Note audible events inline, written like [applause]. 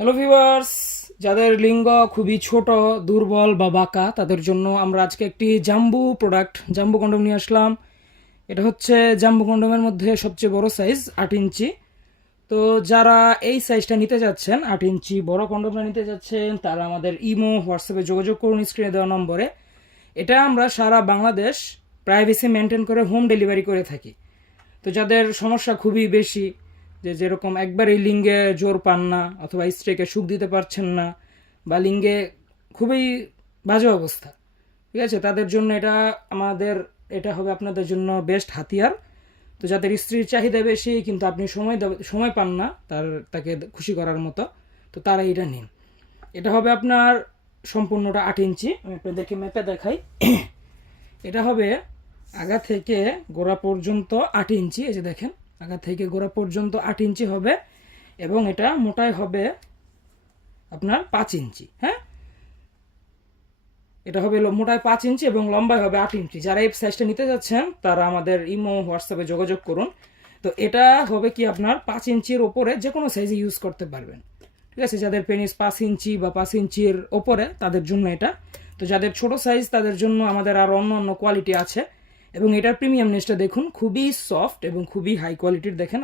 Hello viewers যাদের লিঙ্গ খুবই ছোট, দুর্বল বা বাঁকা, তাদের জন্য আমরা আজকে একটি জাম্বু প্রোডাক্ট জাম্বু কন্ডম নিয়ে আসলাম। এটা হচ্ছে জাম্বু কন্ডমের মধ্যে সবচেয়ে বড় সাইজ আট ইঞ্চি। তো যারা এই সাইজটা নিতে যাচ্ছেন, আট ইঞ্চি বড় কন্ডমটা নিতে যাচ্ছেন, তারা আমাদের ইমো, হোয়াটসঅ্যাপে যোগাযোগ করুন স্ক্রিনে দেওয়া নম্বরে। এটা আমরা সারা বাংলাদেশ প্রাইভেসি মেনটেন করে হোম ডেলিভারি করে থাকি। তো যাদের সমস্যা খুবই বেশি যে যেরকম একবারেই লিঙ্গে জোর পান না অথবা স্ত্রীকে সুখ দিতে পারছেন না বা লিঙ্গে খুবই বাজে অবস্থা, ঠিক আছে? তাদের জন্য এটা আমাদের, এটা হবে আপনাদের জন্য বেস্ট হাতিয়ার। তো যাদের স্ত্রীর চাহিদা বেশি কিন্তু আপনি সময় সময় পান না তার, তাকে খুশি করার মতো, তো তারা এটা নিন। এটা হবে আপনার সম্পূর্ণটা আট ইঞ্চি, আমি আপনাদেরকে মেপে দেখাই। [clears throat] এটা হবে আগা থেকে গোড়া পর্যন্ত আট ইঞ্চি, এই যে দেখেন। আগা থেকে গোড়া পর্যন্ত আট ইঞ্চি হবে এবং এটা মোটাই হবে আপনার পাঁচ ইঞ্চি হ্যাঁ? এটা হবে মোটায় পাঁচ ইঞ্চি এবং লম্বায় হবে আট ইঞ্চি। যারা এই সাইজটা নিতে যাচ্ছেন, তারা আমাদের ইমো, হোয়াটসঅ্যাপে যোগাযোগ করুন। তো এটা হবে কি আপনার পাঁচ ইঞ্চির ওপরে যে কোনো সাইজে ইউজ করতে পারবেন। ঠিক আছে? যাদের পেনিস পাঁচ ইঞ্চি বা পাঁচ ইঞ্চির ওপরে, তাদের জন্য এটা। তো যাদের ছোট সাইজ তাদের জন্য আমাদের আরও অন্য অন্য কোয়ালিটি আছে। এবং এটার প্রিমিয়ামনেসটা দেখুন খুবই সফট এবং খুবই হাই কোয়ালিটির দেখেন